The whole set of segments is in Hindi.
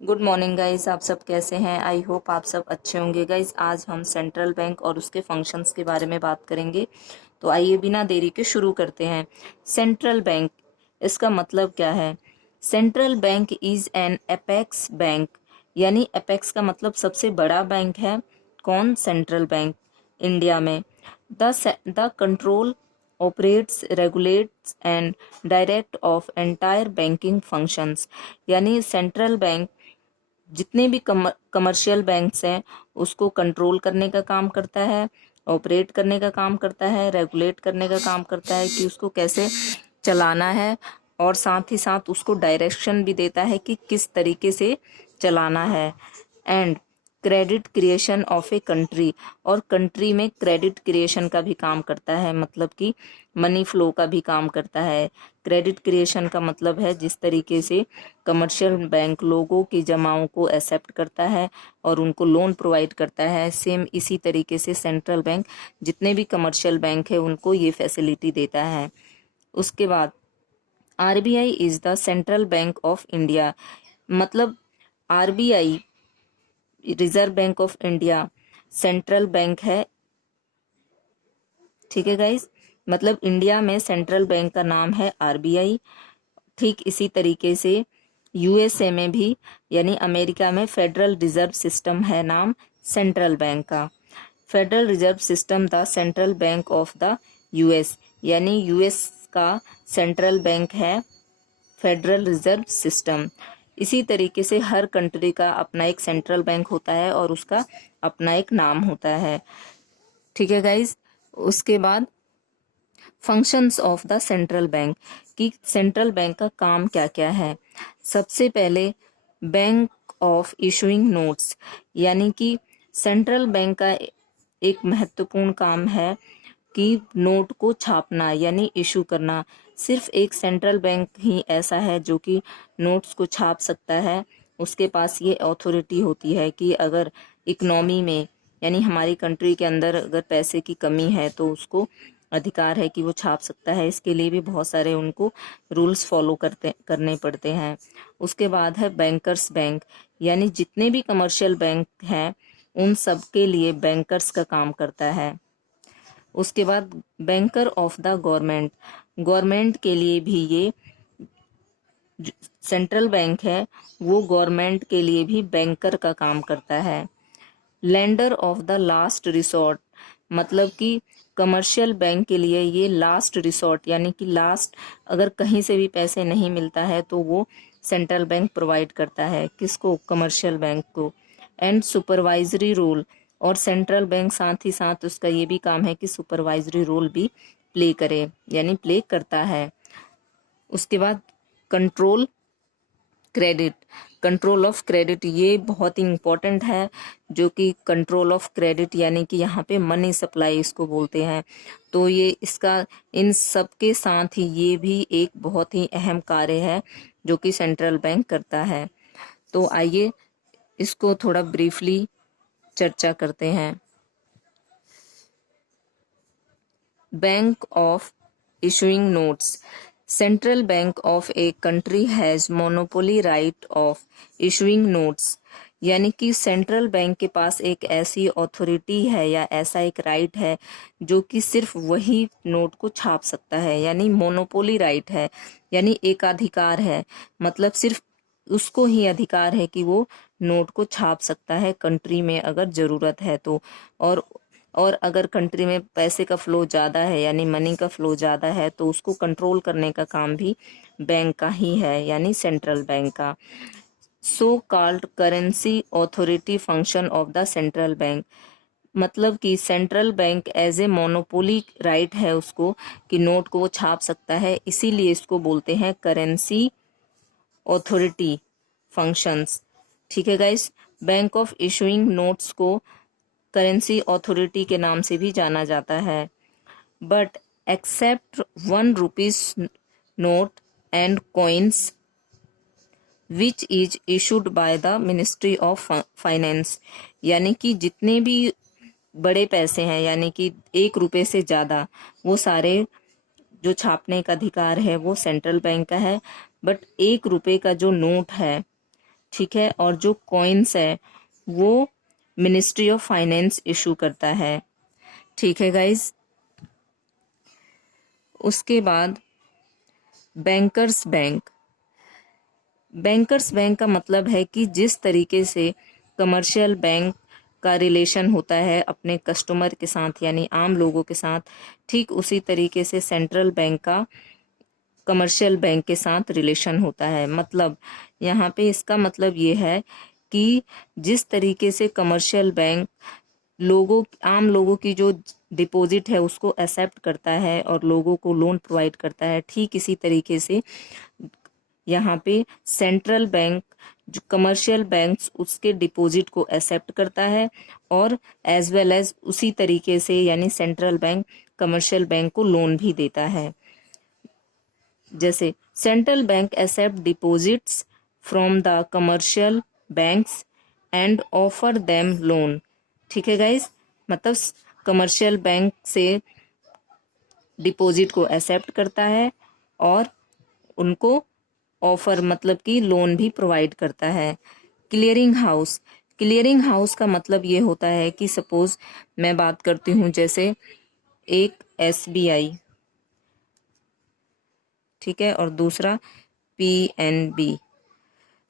Good morning guys. आप सब कैसे हैं? आई होप आप सब अच्छे होंगे गाइस। आज हम सेंट्रल बैंक और उसके फंक्शंस के बारे में बात करेंगे। तो आइए बिना देरी के शुरू करते हैं। सेंट्रल बैंक, इसका मतलब क्या है? Central bank is an apex bank, यानी एपेक्स का मतलब सबसे बड़ा बैंक है। कौन? सेंट्रल बैंक इंडिया में। The control operates, regulates and direct of entire banking functions, यानी सेंट्रल बैंक जितने भी कमर्शियल बैंक्स हैं उसको कंट्रोल करने का काम करता है, ऑपरेट करने का काम करता है, रेगुलेट करने का काम करता है कि उसको कैसे चलाना है, और साथ ही साथ उसको डायरेक्शन भी देता है कि किस तरीके से चलाना है। And credit creation of a country, और कंट्री में क्रेडिट क्रिएशन का भी काम करता है, मतलब कि मनी फ्लो का भी काम करता है। क्रेडिट क्रिएशन का मतलब है जिस तरीके से कमर्शियल बैंक लोगों की जमाओं को एक्सेप्ट करता है और उनको लोन प्रोवाइड करता है, सेम इसी तरीके से सेंट्रल बैंक जितने भी कमर्शियल बैंक है उनको ये फैसिलिटी देता है। उसके बाद RBI is the central bank of India, मतलब RBI reserve bank of India central bank है। ठीक है गाइस, मतलब इंडिया में सेंट्रल बैंक का नाम है आरबीआई। ठीक इसी तरीके से यूएसए में भी, यानी अमेरिका में फेडरल रिजर्व सिस्टम है नाम सेंट्रल बैंक का। Federal reserve system the central bank of the US, यानी यूएस का सेंट्रल बैंक है फेडरल रिजर्व सिस्टम। इसी तरीके से हर कंट्री का अपना एक सेंट्रल बैंक होता है और उसका अपना एक नाम होता है। ठीक है गाइज, उसके बाद functions of the central bank, कि सेंट्रल बैंक का काम क्या क्या है। सबसे पहले बैंक ऑफ इशूइंग नोट्स, यानी कि सेंट्रल बैंक का एक महत्वपूर्ण काम है कि नोट को छापना यानी इशू करना। सिर्फ एक सेंट्रल बैंक ही ऐसा है जो कि नोट्स को छाप सकता है। उसके पास ये अथॉरिटी होती है कि अगर इकोनॉमी में, यानी हमारी कंट्री के अंदर अगर पैसे की कमी है तो उसको अधिकार है कि वो छाप सकता है। इसके लिए भी बहुत सारे उनको रूल्स फॉलो करने पड़ते हैं। उसके बाद है बैंकर्स बैंक, यानी जितने भी कमर्शियल बैंक हैं उन सब के लिए बैंकर्स का काम करता है। उसके बाद banker of the government, government के लिए भी ये सेंट्रल बैंक है, वो गवर्नमेंट के लिए भी बैंकर का काम करता है। Lender of the last resort, मतलब कि कमर्शियल बैंक के लिए ये लास्ट रिसोर्ट, यानी कि लास्ट अगर कहीं से भी पैसे नहीं मिलता है तो वो सेंट्रल बैंक प्रोवाइड करता है। किसको? कमर्शियल बैंक को। एंड सुपरवाइजरी रोल, और सेंट्रल बैंक साथ ही साथ उसका ये भी काम है कि सुपरवाइजरी रोल भी प्ले करे, यानी प्ले करता है। उसके बाद control credit, control of credit ये बहुत ही इम्पोर्टेंट है, जो कि कंट्रोल ऑफ क्रेडिट यानी कि यहाँ पे मनी सप्लाई इसको बोलते हैं। तो ये इसका इन सब के साथ ही ये भी एक बहुत ही अहम कार्य है जो कि सेंट्रल बैंक करता है। तो आइए इसको थोड़ा ब्रीफली चर्चा करते हैं। Bank of issuing notes, central bank of a country has monopoly right of issuing notes, यानी कि सेंट्रल बैंक के पास एक ऐसी अथॉरिटी है या ऐसा एक राइट है जो कि सिर्फ वही नोट को छाप सकता है, यानी मोनोपोली राइट है, यानी एकाधिकार है। मतलब सिर्फ उसको ही अधिकार है कि वो नोट को छाप सकता है कंट्री में अगर ज़रूरत है तो। और अगर कंट्री में पैसे का फ्लो ज़्यादा है यानी मनी का फ्लो ज़्यादा है तो उसको कंट्रोल करने का काम भी बैंक का ही है, यानी सेंट्रल बैंक का। So called currency authority function of the central bank, मतलब कि central bank as a monopoly right है उसको कि नोट को वो छाप सकता है, इसीलिए इसको बोलते हैं करेंसी ऑथोरिटी फंक्शंस। ठीक है guys, bank of issuing notes को करेंसी ऑथोरिटी के नाम से भी जाना जाता है। But except 1 rupees note and coins which is issued by the ministry of finance, यानी कि जितने भी बड़े पैसे हैं यानी कि 1 रुपये से ज़्यादा, वो सारे जो छापने का अधिकार है वो सेंट्रल बैंक का है। बट 1 रुपये का जो नोट है ठीक है, और जो कॉइन्स है वो मिनिस्ट्री ऑफ फाइनेंस इशू करता है। ठीक है गाइज। उसके बाद बैंकर्स बैंक। बैंकर्स बैंक का मतलब है कि जिस तरीके से कमर्शियल बैंक का रिलेशन होता है अपने कस्टमर के साथ यानी आम लोगों के साथ, ठीक उसी तरीके से सेंट्रल बैंक का कमर्शियल बैंक के साथ रिलेशन होता है। मतलब यहाँ पे इसका मतलब ये है कि जिस तरीके से कमर्शियल बैंक आम लोगों की जो डिपॉजिट है उसको एक्सेप्ट करता है और लोगों को लोन प्रोवाइड करता है, ठीक इसी तरीके से यहाँ पे सेंट्रल बैंक जो कमर्शियल बैंक्स उसके डिपॉजिट को एक्सेप्ट करता है और एज वेल एज उसी तरीके से यानी सेंट्रल बैंक कमर्शियल बैंक को लोन भी देता है। जैसे central bank accept deposits from the commercial banks and offer them loan. ठीक है गाइस, मतलब कमर्शियल बैंक से डिपॉजिट को एक्सेप्ट करता है और उनको ऑफर मतलब कि लोन भी प्रोवाइड करता है। Clearing house. क्लियरिंग हाउस का मतलब ये होता है कि सपोज मैं बात करती हूँ जैसे एक एसबीआई, ठीक है, और दूसरा पीएनबी।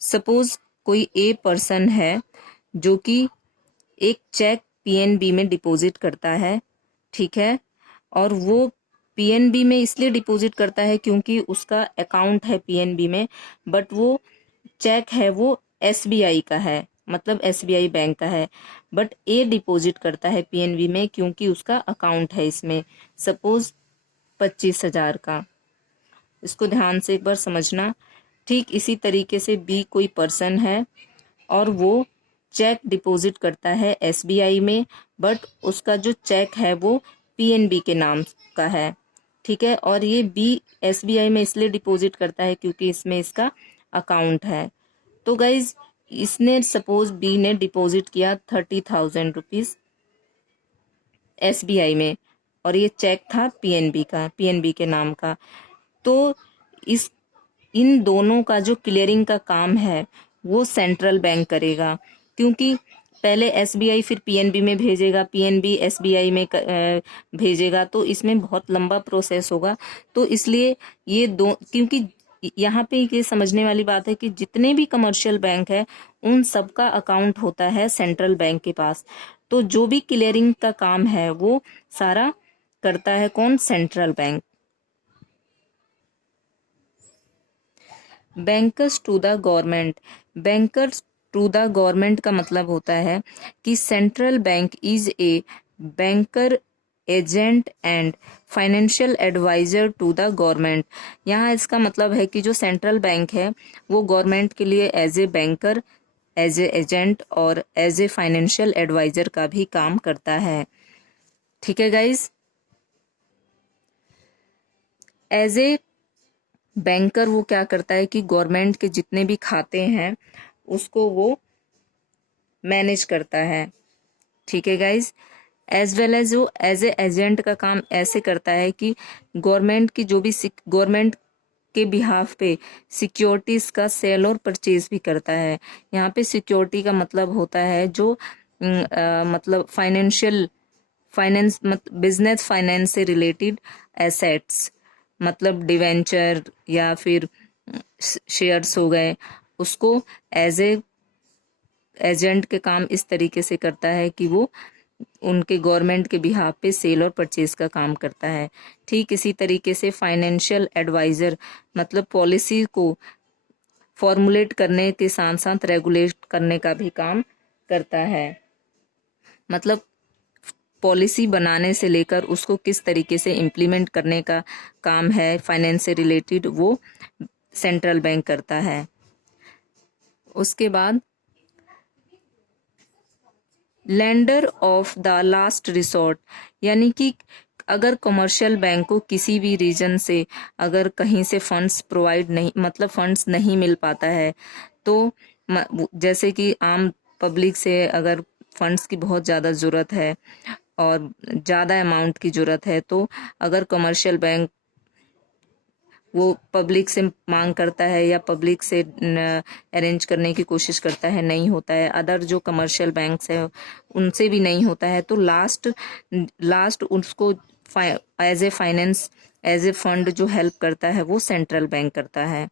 सपोज कोई ए पर्सन है जो कि एक चेक पीएनबी में डिपॉजिट करता है, ठीक है, और वो पीएनबी में इसलिए डिपॉजिट करता है क्योंकि उसका अकाउंट है पीएनबी में, बट वो चेक है वो एसबीआई का है, मतलब एसबीआई बैंक का है, बट ए डिपॉजिट करता है पीएनबी में क्योंकि उसका अकाउंट है इसमें, सपोज 25,000 का। इसको ध्यान से एक बार समझना। ठीक इसी तरीके से बी कोई पर्सन है और वो चेक डिपॉजिट करता है एसबीआई में, बट उसका जो चेक है वो पीएनबी के नाम का है, ठीक है, और ये बी एसबीआई में इसलिए डिपॉजिट करता है क्योंकि इसमें इसका अकाउंट है। तो गाइज इसने सपोज बी ने डिपॉजिट किया 30,000 रुपीज एसबीआई में और ये चेक था पीएनबी का, पीएनबी के नाम का। तो इस इन दोनों का जो क्लियरिंग का काम है वो सेंट्रल बैंक करेगा, क्योंकि पहले एसबीआई फिर पीएनबी में भेजेगा, पीएनबी एसबीआई में भेजेगा, तो इसमें बहुत लंबा प्रोसेस होगा। तो इसलिए ये दो, क्योंकि यहाँ पे ये समझने वाली बात है कि जितने भी कमर्शियल बैंक है उन सबका अकाउंट होता है सेंट्रल बैंक के पास, तो जो भी क्लियरिंग का काम है वो सारा करता है कौन? Central bank. Bankers to the government. Bankers to the government का मतलब होता है कि central bank is a banker agent and financial advisor to the government. यहाँ इसका मतलब है कि जो सेंट्रल बैंक है वो गवर्नमेंट के लिए as a banker, as a agent और एज ए फाइनेंशियल एडवाइजर का भी काम करता है। ठीक है गाइज। एज ए बैंकर वो क्या करता है कि गवर्नमेंट के जितने भी खाते हैं उसको वो मैनेज करता है। ठीक है गाइज। एज वेल एज वो एज ए एजेंट का काम ऐसे करता है कि गवर्नमेंट की जो भी गवर्नमेंट के बिहाफ पे सिक्योरिटीज का सेल और परचेज भी करता है। यहाँ पे सिक्योरिटी का मतलब होता है जो मतलब फाइनेंस बिजनेस फाइनेंस से रिलेटेड एसेट्स, मतलब डिवेंचर या फिर शेयर्स हो गए, उसको एज ए एजेंट के काम इस तरीके से करता है कि वो उनके गवर्नमेंट के बिहाफ पे सेल और परचेज का काम करता है। ठीक इसी तरीके से फाइनेंशियल एडवाइजर मतलब पॉलिसी को फॉर्मुलेट करने के साथ साथ रेगुलेट करने का भी काम करता है। मतलब पॉलिसी बनाने से लेकर उसको किस तरीके से इम्प्लीमेंट करने का काम है फाइनेंस से रिलेटेड, वो सेंट्रल बैंक करता है। उसके बाद lender of the last resort, यानी कि अगर कमर्शियल बैंक को किसी भी रीजन से अगर कहीं से फंड्स प्रोवाइड नहीं मतलब फंड्स नहीं मिल पाता है, तो जैसे कि आम पब्लिक से अगर फंड्स की बहुत ज़्यादा ज़रूरत है और ज़्यादा अमाउंट की ज़रूरत है, तो अगर कमर्शियल बैंक वो पब्लिक से मांग करता है या पब्लिक से अरेंज करने की कोशिश करता है, नहीं होता है। अदर जो कमर्शियल बैंक्स है उनसे भी नहीं होता है। तो लास्ट उसको as a finance, as a fund जो हेल्प करता है वो सेंट्रल बैंक करता है।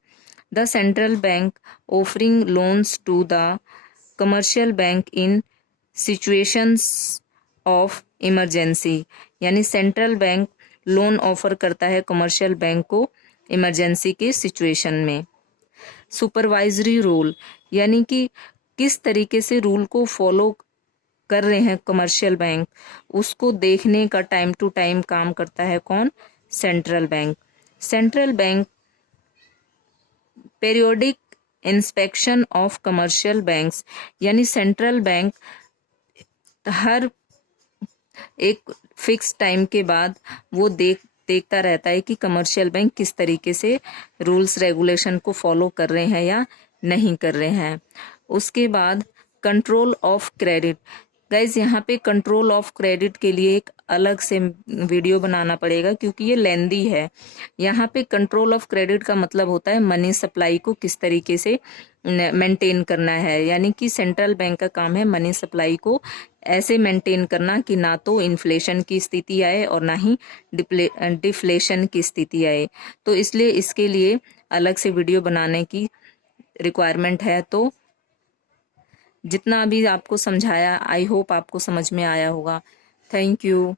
The central bank offering loans to the commercial bank in situations of emergency, यानी सेंट्रल बैंक लोन ऑफर करता है कमर्शियल बैंक को इमरजेंसी के सिचुएशन में। सुपरवाइजरी रोल, यानी कि किस तरीके से रूल को फॉलो कर रहे हैं कमर्शियल बैंक, उसको देखने का टाइम टू टाइम काम करता है कौन? Central bank. Central bank periodic inspection of commercial banks, यानी सेंट्रल बैंक हर एक फिक्स टाइम के बाद वो देखता रहता है कि कमर्शियल बैंक किस तरीके से रूल्स रेगुलेशन को फॉलो कर रहे हैं या नहीं कर रहे हैं। उसके बाद कंट्रोल ऑफ क्रेडिट। गाइज यहाँ पे कंट्रोल ऑफ क्रेडिट के लिए एक अलग से वीडियो बनाना पड़ेगा क्योंकि ये लेंदी है। यहाँ पे कंट्रोल ऑफ क्रेडिट का मतलब होता है मनी सप्लाई को किस तरीके से मेंटेन करना है, यानी कि सेंट्रल बैंक का काम है मनी सप्लाई को ऐसे मेंटेन करना कि ना तो इन्फ्लेशन की स्थिति आए और ना ही डिफ्लेशन की स्थिति आए। तो इसलिए इसके लिए अलग से वीडियो बनाने की रिक्वायरमेंट है। तो जितना अभी आपको समझाया, आई होप आपको समझ में आया होगा। Thank you.